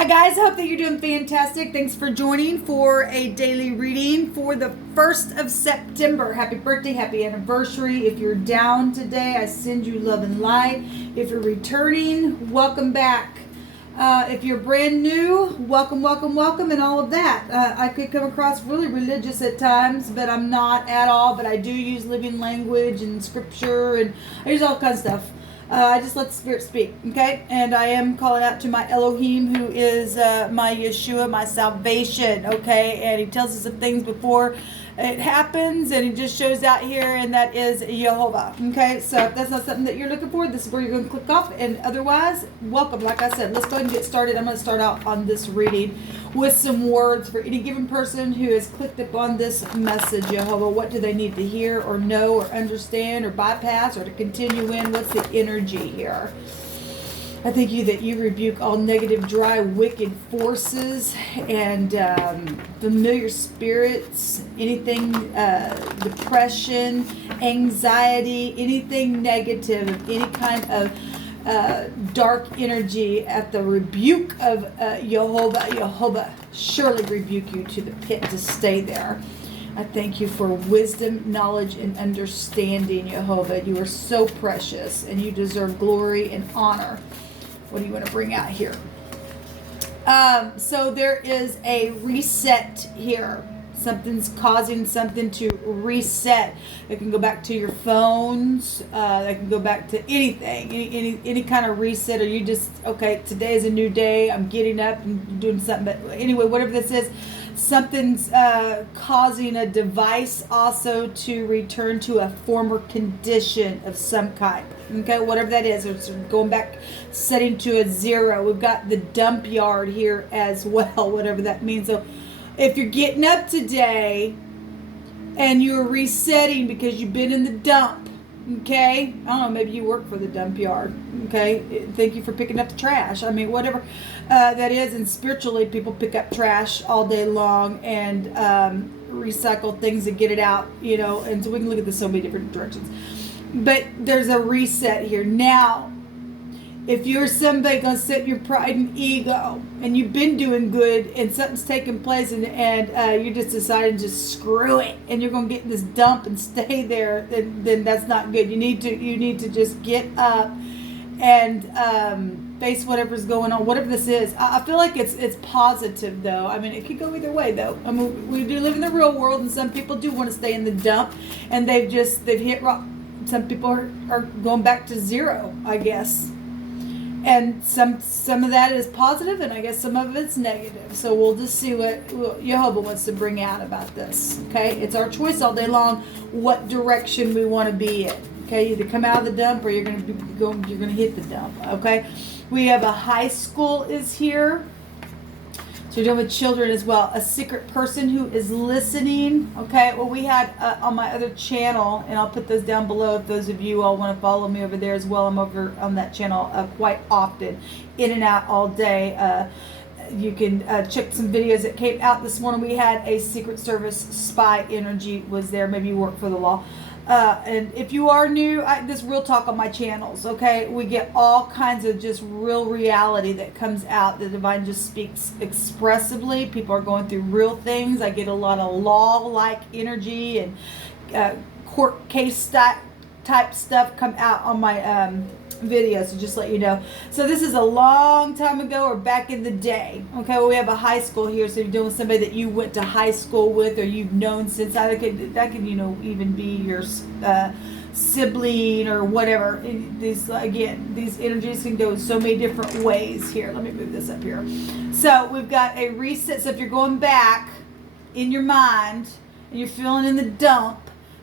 Hi guys, hope that you're doing fantastic. Thanks for joining for a daily reading for the 1st of September. Happy birthday, happy anniversary. If you're down today, I send you love and light. If you're returning, welcome back. If you're brand new, welcome, and all of that. I could come across really religious at times, but I'm not at all. But I do use living language and scripture, and I use all kinds of stuff. I just let the Spirit speak, okay? And I am calling out to my Elohim, who is my Yeshua, my salvation, okay? And he tells us of things before it happens, and he just shows out here, and that is Jehovah, okay? So if that's not something that you're looking for, this is where you're going to click off. And otherwise, welcome. Like I said, let's go ahead and get started. I'm going to start out on this reading with some words for any given person who has clicked upon this message, Jehovah. What do they need to hear or know or understand or bypass or to continue in? What's the energy here? I thank you that you rebuke all negative, dry, wicked forces and familiar spirits, anything, depression, anxiety, anything negative of any kind of dark energy at the rebuke of Jehovah surely rebuke you to the pit to stay there. I thank you for wisdom, knowledge, and understanding, Jehovah. You are so precious and you deserve glory and honor. What do you want to bring out here? So there is a reset here. Something's causing something to reset. It can go back to your phones. It can go back to anything, any kind of reset. Or you just, okay, today is a new day. I'm getting up and doing something. But anyway, whatever this is, something's causing a device also to return to a former condition of some kind. Okay, whatever that is, it's going back, setting to a zero. We've got the dump yard here as well, whatever that means. So if you're getting up today and you're resetting because you've been in the dump, okay, I don't know, maybe you work for the dump yard, okay, thank you for picking up the trash. I mean, whatever that is, and spiritually people pick up trash all day long and recycle things and get it out, you know, and so we can look at this so many different directions. But there's a reset here. Now, if you're somebody going to set your pride and ego and you've been doing good and something's taking place and you just decided to just screw it and you're going to get in this dump and stay there, then that's not good. You need to just get up and face whatever's going on, whatever this is. I feel like it's positive though. I mean, it could go either way though. I mean, we do live in the real world and some people do want to stay in the dump and they've hit rock. Some people are going back to zero, I guess. And some of that is positive, and I guess some of it's negative. So we'll just see what Jehovah wants to bring out about this. Okay, it's our choice all day long what direction we want to be in. Okay, either come out of the dump or you're going to hit the dump. Okay, we have a high school is here. So we're dealing with children as well. A secret person who is listening. Okay, well, we had on my other channel, and I'll put those down below if those of you all want to follow me over there as well. I'm over on that channel quite often, in and out all day. You can check some videos that came out this morning. We had a Secret Service spy energy was there. Maybe you work for the law. And if you are new, this real talk on my channels, okay? We get all kinds of just real reality that comes out. The divine just speaks expressively. People are going through real things. I get a lot of law-like energy and court case type stuff come out on my video, so just let you know. So this is a long time ago or back in the day. Okay, well, we have a high school here, so you're doing somebody that you went to high school with or you've known since. That could you know, even be your sibling or whatever. These energies can go so many different ways here. Let me move this up here. So we've got a reset. So if you're going back in your mind and you're feeling in the dump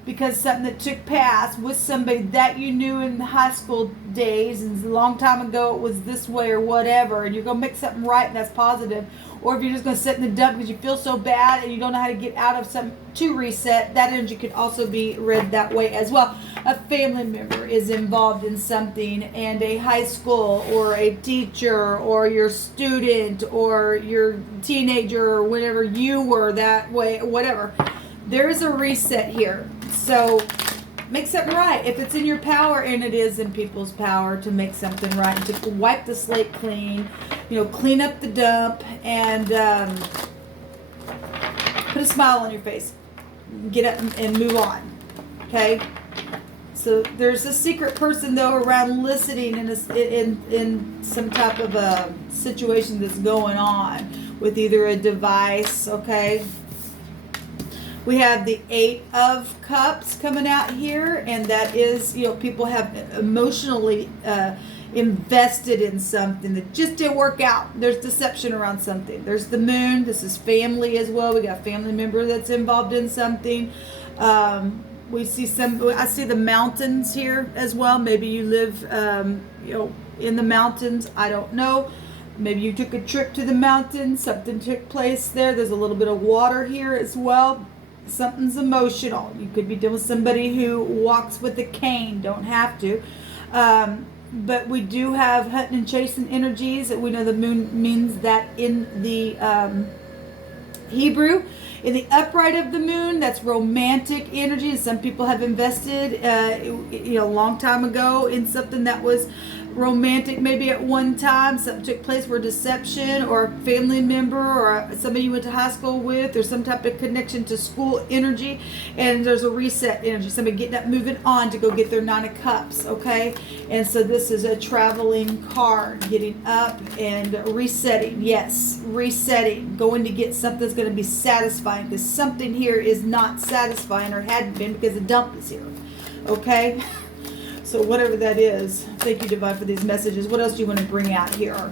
because something that took past with somebody that you knew in high school days and a long time ago it was this way or whatever, and you're going to make something right and that's positive, or if you're just going to sit in the dump because you feel so bad and you don't know how to get out of something to reset, that energy could also be read that way as well. A family member is involved in something, and a high school or a teacher or your student or your teenager or whatever you were that way, whatever. There is a reset here. So Make something right. If it's in your power, and it is in people's power to make something right, and to wipe the slate clean, you know, clean up the dump, and put a smile on your face. Get up and move on. Okay? So there's a secret person, though, around listening in some type of a situation that's going on with either a device, okay? We have the 8 of Cups coming out here, and that is, you know, people have emotionally invested in something that just didn't work out. There's deception around something. There's the Moon. This is family as well. We got a family member that's involved in something. We see I see the mountains here as well. Maybe you live, you know, in the mountains. I don't know. Maybe you took a trip to the mountains. Something took place there. There's a little bit of water here as well. Something's emotional. You could be dealing with somebody who walks with a cane. Don't have to. But we do have hunting and chasing energies. We know the Moon means that in the Hebrew. In the upright of the Moon, that's romantic energy. Some people have invested, you know, a long time ago in something that was romantic. Maybe at one time something took place where deception, or a family member, or somebody you went to high school with, or some type of connection to school energy, and there's a reset energy. Somebody getting up, moving on to go get their 9 of Cups, okay? And so this is a traveling card, getting up and resetting. Yes, resetting, going to get something that's going to be satisfying, because something here is not satisfying, or hadn't been, because the dump is here, okay? So whatever that is, thank you, Divine, for these messages. What else do you want to bring out here?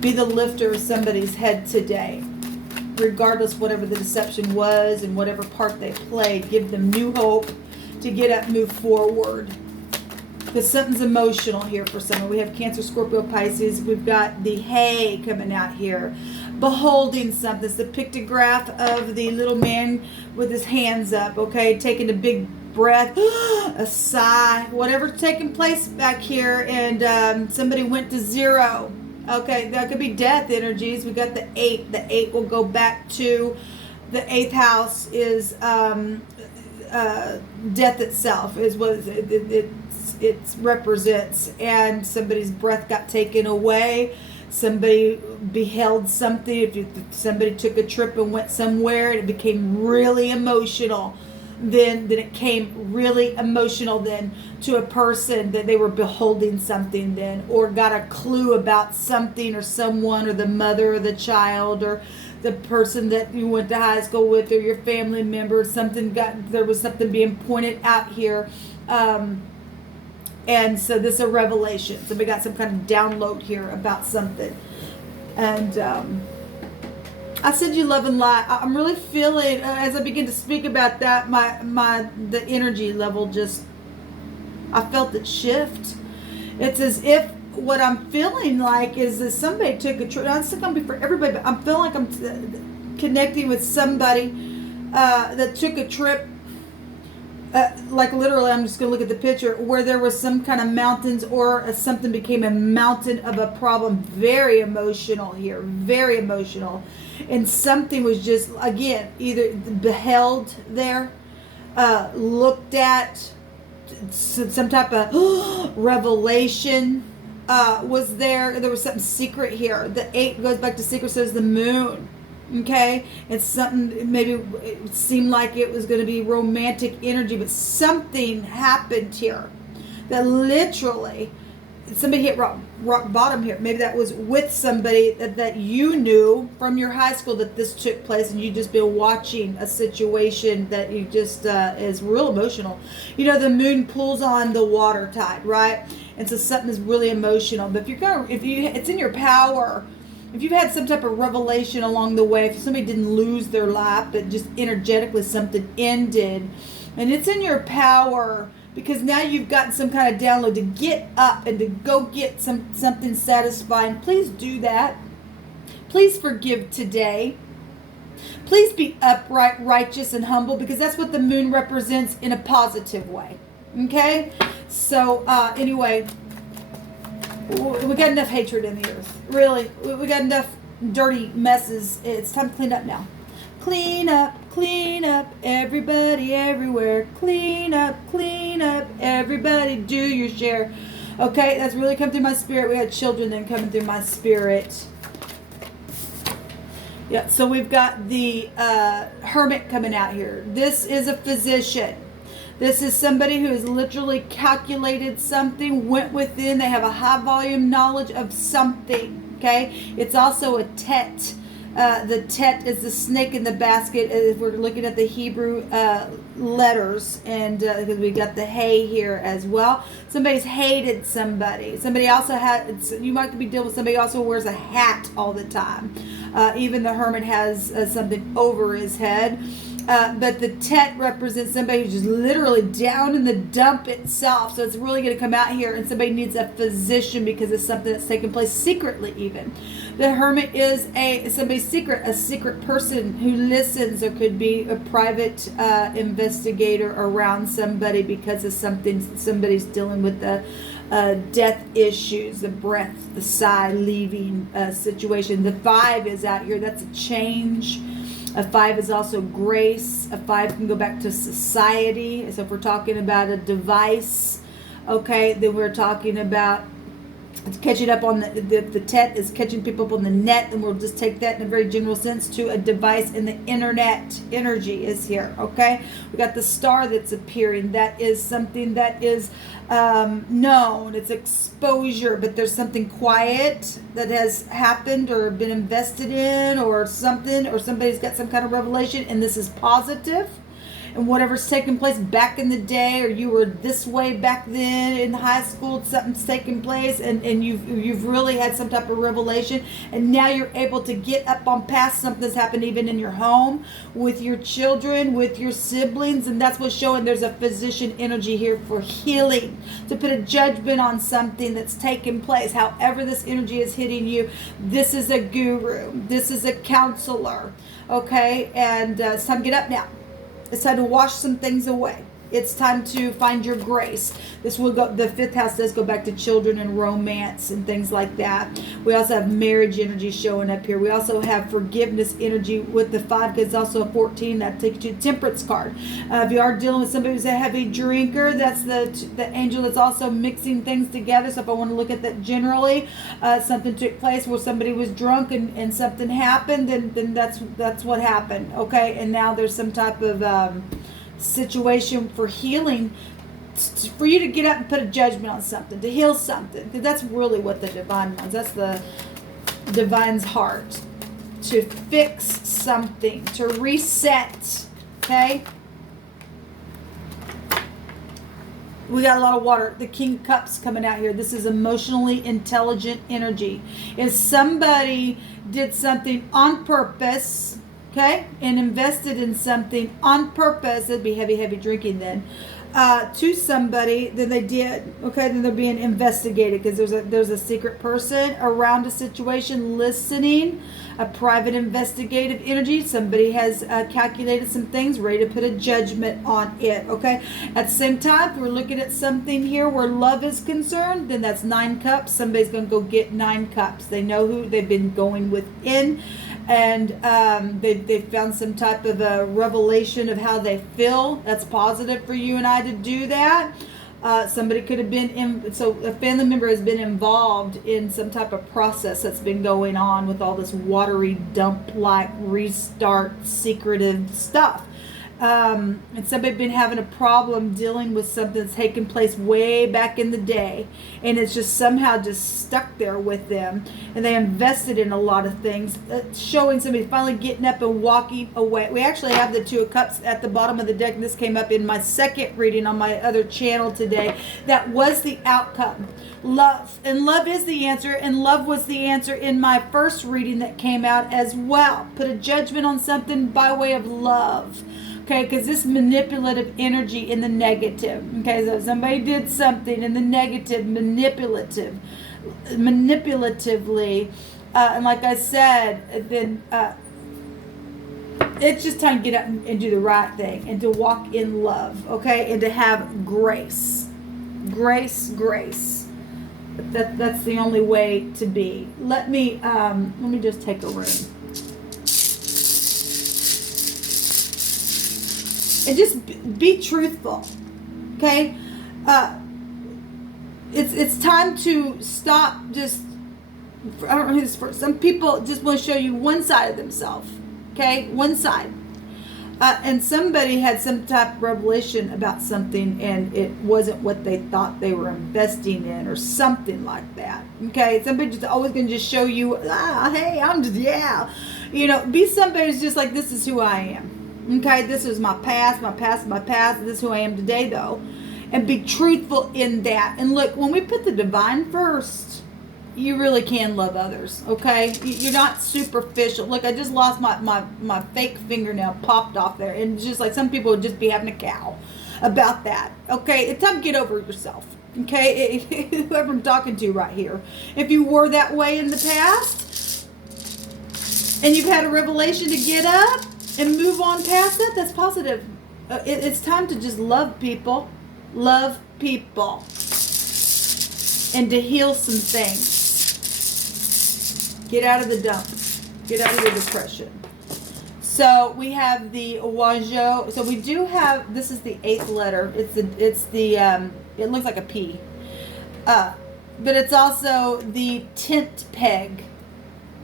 Be the lifter of somebody's head today. Regardless whatever the deception was and whatever part they played, give them new hope to get up, move forward. Because something's emotional here for someone. We have Cancer, Scorpio, Pisces. We've got the hay coming out here. Beholding something. It's the pictograph of the little man with his hands up, okay? Taking a big breath, a sigh, whatever's taking place back here, and somebody went to 0. Okay, that could be death energies. We got the 8. The 8 will go back to the 8th house is death itself, is what it represents. And somebody's breath got taken away. Somebody beheld something. If somebody took a trip and went somewhere and it became really emotional, then it came really emotional then to a person that they were beholding something then, or got a clue about something or someone, or the mother or the child or the person that you went to high school with, or your family member. There was something being pointed out here. And so this is a revelation. So we got some kind of download here about something. And I said you love and light. I'm really feeling, as I begin to speak about that, the energy level just, I felt it shift. It's as if what I'm feeling like is that somebody took a trip. It's not going to be for everybody, but I'm feeling like I'm connecting with somebody that took a trip. Like literally, I'm just going to look at the picture where there was some kind of mountains, or something became a mountain of a problem. Very emotional here, very emotional. And something was just, again, either beheld there, looked at, some type of revelation was there. There was something secret here. The 8 goes back to secret, says the Moon. Okay, it's something, maybe it seemed like it was going to be romantic energy, but something happened here that literally somebody hit rock bottom here. Maybe that was with somebody that you knew from your high school, that this took place, and you just been watching a situation that you just is real emotional. You know, the Moon pulls on the water tide, right? And so something is really emotional. But it's in your power. If you've had some type of revelation along the way, if somebody didn't lose their life, but just energetically something ended, and it's in your power, because now you've gotten some kind of download to get up and to go get something satisfying. Please do that. Please forgive today. Please be upright, righteous, and humble, because that's what the Moon represents in a positive way. Okay? So, anyway, we got enough hatred in the earth. Really. We got enough dirty messes. It's time to clean up now. Clean up, clean up, everybody everywhere. Clean up, everybody do your share. Okay, that's really come through my spirit. We had children then coming through my spirit. Yeah, so we've got the Hermit coming out here. This is a physician. This is somebody who has literally calculated something, went within. They have a high volume knowledge of something. Okay, it's also a Tet. The Tet is the snake in the basket. If we're looking at the Hebrew letters, and because we got the hay here as well. Somebody's hated somebody. Somebody also you might be dealing with somebody also who wears a hat all the time. Even the Hermit has something over his head. But the Tet represents somebody who's just literally down in the dump itself. So it's really going to come out here, and somebody needs a physician because it's something that's taking place secretly even. The Hermit is somebody's secret, a secret person who listens, or could be a private investigator around somebody because of somebody's dealing with the death issues, the breath, the sigh, leaving situation. The 5 is out here. That's a change. A 5 is also grace. A 5 can go back to society. So if we're talking about a device, okay, then we're talking about catching up on the Tet is catching people up on the net, and we'll just take that in a very general sense to a device in the internet. Energy is here, okay? We got the star that's appearing. That is something that is known. It's exposure, but there's something quiet that has happened or been invested in, or something, or somebody's got some kind of revelation, and this is positive. And whatever's taking place back in the day, or you were this way back then in high school, something's taking place, and you've really had some type of revelation, and now you're able to get up on past something that's happened even in your home, with your children, with your siblings, and that's what's showing. There's a physician energy here for healing, to put a judgment on something that's taking place. However this energy is hitting you, this is a guru, this is a counselor, okay? And it's time to get up now. It's time to wash some things away. It's time to find your grace. This will go. The 5th house does go back to children and romance and things like that. We also have marriage energy showing up here. We also have forgiveness energy with the 5, because it's also a 14. That takes you to Temperance card. If you are dealing with somebody who's a heavy drinker, that's the angel that's also mixing things together. So if I want to look at that generally, something took place where somebody was drunk and something happened, then that's what happened. Okay, and now there's some type of situation for healing, for you to get up and put a judgment on something, to heal something, because that's really what the divine wants. That's the divine's heart, to fix something, to reset. Okay, we got a lot of water. The King of Cups coming out here. This is emotionally intelligent energy. If somebody did something on purpose, okay, and invested in something on purpose, it'd be heavy drinking then, to somebody, then they did, okay, then they're being investigated, because there's a secret person around a situation listening, a private investigative energy. Somebody has calculated some things, ready to put a judgment on it, okay? At the same time, we're looking at something here where love is concerned, then that's 9 cups. Somebody's going to go get 9 cups. They know who they've been going within, and they found some type of a revelation of how they feel. That's positive for you and I to do that. Somebody could have been so a family member has been involved in some type of process that's been going on with all this watery dump like restart secretive stuff. And somebody been having a problem dealing with something that's taken place way back in the day, and it's just somehow just stuck there with them, and they invested in a lot of things, showing somebody finally getting up and walking away. We actually have the 2 of Cups at the bottom of the deck, and this came up in my second reading on my other channel today. That was the outcome. Love. And love is the answer, and love was the answer in my first reading that came out as well. Put a judgment on something by way of love. Okay, because this manipulative energy in the negative. Okay, so somebody did something in the negative, manipulatively, and like I said, then it's just time to get up and do the right thing, and to walk in love. Okay, and to have grace. That's the only way to be. Let me just take a room. And just be truthful. Okay? It's time to stop just, I don't know who this for. Some people just want to show you one side of themselves. Okay? One side. And somebody had some type of revelation about something and it wasn't what they thought they were investing in or something like that. Okay? Somebody just always going to just show you, hey, I'm just, yeah. You know, be somebody who's just like, this is who I am. Okay? This is my past. This is who I am today, though. And be truthful in that. And look, when we put the divine first, you really can love others, okay? You're not superficial. Look, I just lost my fake fingernail popped off there. And it's just like some people would just be having a cow about that, okay? It's time to get over yourself, okay? Whoever I'm talking to right here. If you were that way in the past and you've had a revelation to get up and move on past that, that's positive. It's time to just love people. Love people. And to heal some things. Get out of the dump. Get out of the depression. So we have the Wajo. So we do have, this is the 8th letter. It looks like a P. But it's also the tent peg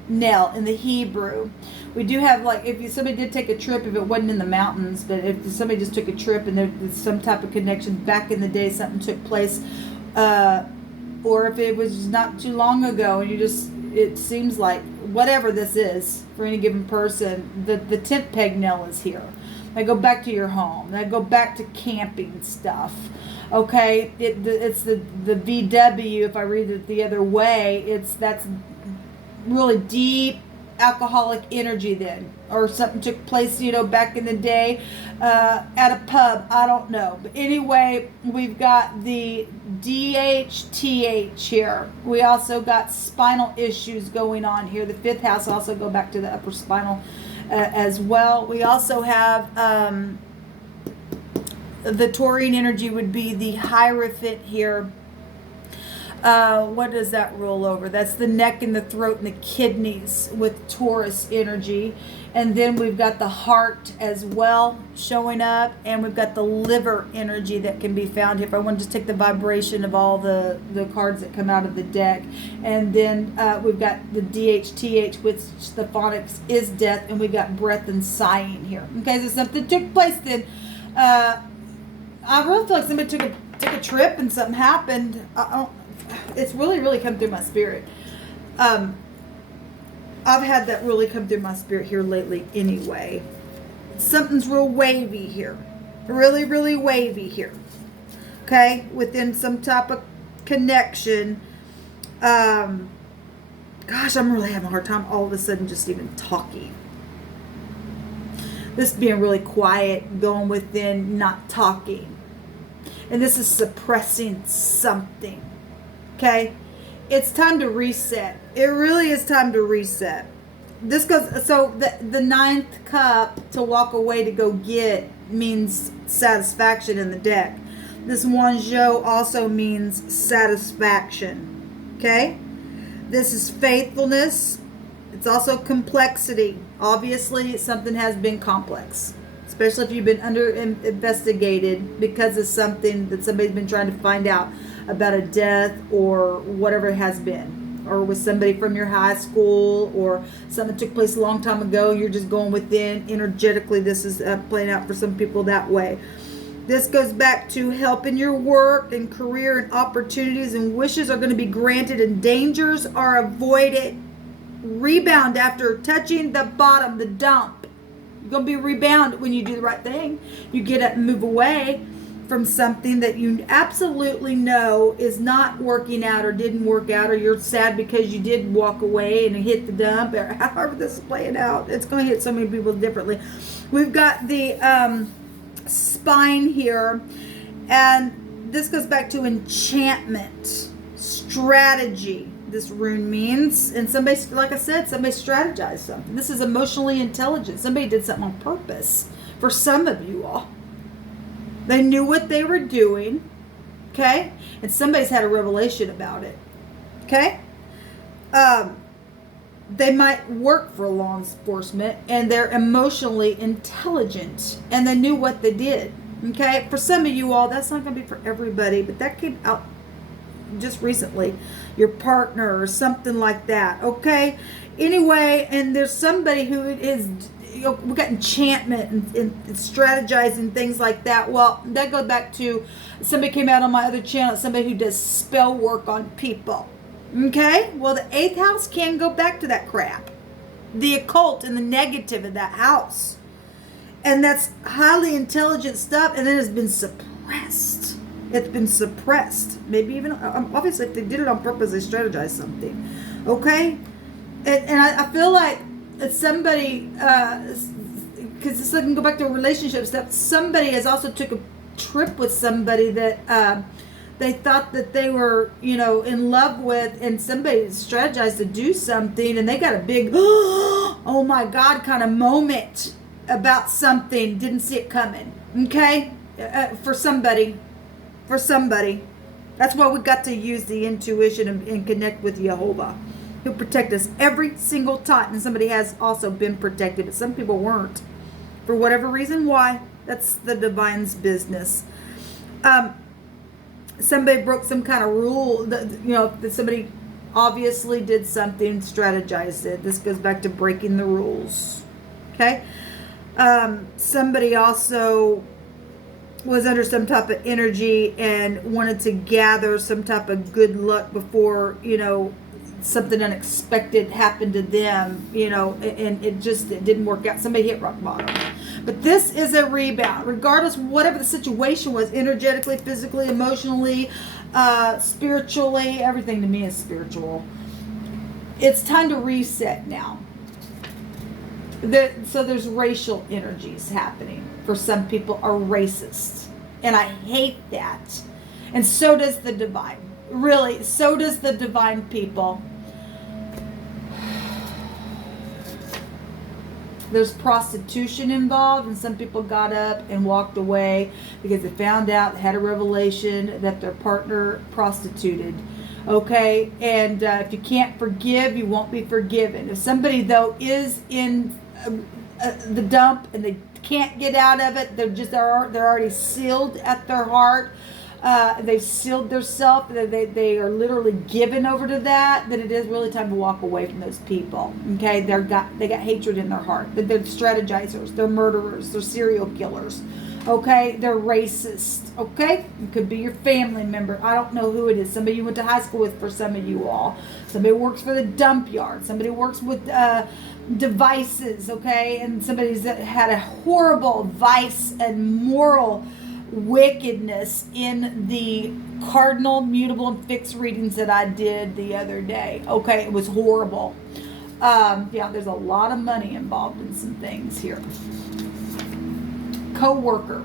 nail in the Hebrew. We do have, like, if somebody did take a trip, if it wasn't in the mountains, but if somebody just took a trip and there's some type of connection back in the day, something took place, or if it was not too long ago and it seems like whatever this is for any given person, the tent peg nail is here. They go back to your home. They go back to camping stuff. Okay, it's the VW. If I read it the other way, that's really deep alcoholic energy then, or something took place, back in the day at a pub. I don't know, but anyway, we've got the DHTH here. We also got spinal issues going on here. The 5th house also go back to the upper spinal as well. We also have the taurine energy would be the Hierophant here. What does that roll over? That's the neck and the throat and the kidneys with Taurus energy. And then we've got the heart as well showing up. And we've got the liver energy that can be found here. If I want to just take the vibration of all the cards that come out of the deck. And then we've got the DHTH, which the phonics is death. And we've got breath and sighing here. Okay, so something took place then. I really feel like somebody took a trip and something happened. It's really come through my spirit. I've had that really come through my spirit here lately anyway. Something's real wavy here. Really wavy here. Okay? Within some type of connection. Gosh, I'm really having a hard time all of a sudden just even talking. This being really quiet, going within, not talking. And this is suppressing something. Okay, it's time to reset. It really is time to reset. This goes, so the 9th cup, to walk away, to go get, means satisfaction in the deck. This Wanzhou also means satisfaction. Okay, this is faithfulness. It's also complexity. Obviously, something has been complex, especially if you've been investigated because of something that somebody's been trying to find out about a death or whatever it has been, or with somebody from your high school, or something that took place a long time ago. You're just going within energetically. This is playing out for some people that way. This goes back to help in your work and career, and opportunities and wishes are going to be granted and dangers are avoided. Rebound after touching the bottom, the dump. You're going to be rebound when you do the right thing. You get up and move away from something that you absolutely know is not working out, or didn't work out, or you're sad because you did walk away and hit the dump, or however this is playing out. It's going to hit so many people differently. We've got the spine here, and this goes back to enchantment, strategy. This rune means, and somebody, like I said, somebody strategized something. This is emotionally intelligent. Somebody did something on purpose for some of you all. They knew what they were doing, okay? And somebody's had a revelation about it, okay? they might work for law enforcement, and they're emotionally intelligent, and they knew what they did. Okay, for some of you all, that's not going to be for everybody, but that came out just recently. Your partner or something like that. Okay, anyway, and there's somebody who is, we got enchantment and strategizing, things like that. Well, that goes back to somebody came out on my other channel, somebody who does spell work on people. Okay, well, the 8th house can go back to that crap, the occult and the negative of that house, and that's highly intelligent stuff, and then it's been suppressed. It's been suppressed. Maybe even, obviously, if they did it on purpose, they strategized something. Okay, and I feel like somebody, because this can go back to relationship stuff. Somebody has also took a trip with somebody that they thought that they were, in love with, and somebody strategized to do something, and they got a big, oh my God, kind of moment about something, didn't see it coming. Okay, for somebody. That's why we got to use the intuition and connect with Jehovah, who protect us every single time. And somebody has also been protected, but some people weren't, for whatever reason. Why? That's the divine's business. Somebody broke some kind of rule, that somebody obviously did something, strategized it. This goes back to breaking the rules. Okay? Somebody also was under some type of energy and wanted to gather some type of good luck before, something unexpected happened to them, and it didn't work out. Somebody hit rock bottom. But this is a rebound, regardless, whatever the situation was, energetically, physically, emotionally, spiritually. Everything to me is spiritual. It's time to reset now. So there's racial energies happening. For some people are racist. And I hate that. And so does the divine. Really, so does the divine, people. There's prostitution involved, and some people got up and walked away because they found out, had a revelation that their partner prostituted. Okay, and if you can't forgive, you won't be forgiven. If somebody, though, is in the dump and they can't get out of it, they're already sealed at their heart. They've sealed themselves. They are literally given over to that. Then it is really time to walk away from those people. Okay, they got hatred in their heart. They're strategizers. They're murderers. They're serial killers. Okay, they're racist. Okay, it could be your family member. I don't know who it is. Somebody you went to high school with. For some of you all, somebody works for the dump yard. Somebody works with devices. Okay, and somebody's had a horrible vice and moral wickedness in the cardinal, mutable, and fixed readings that I did the other day. Okay, it was horrible. There's a lot of money involved in some things here. Co-worker,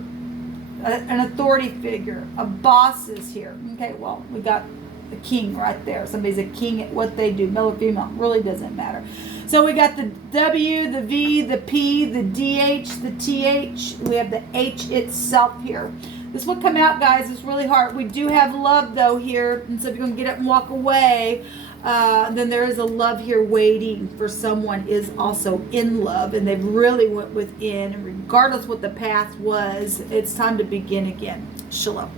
an authority figure, a boss is here. Okay, well, we got a king right there. Somebody's a king at what they do, male or female, really doesn't matter. So we got the W, the V, the P, the DH, the TH. We have the H itself here. This will come out, guys. It's really hard. We do have love, though, here. And so if you're going to get up and walk away, then there is a love here waiting for someone is also in love. And they've really went within. And regardless what the past was, it's time to begin again. Shalom.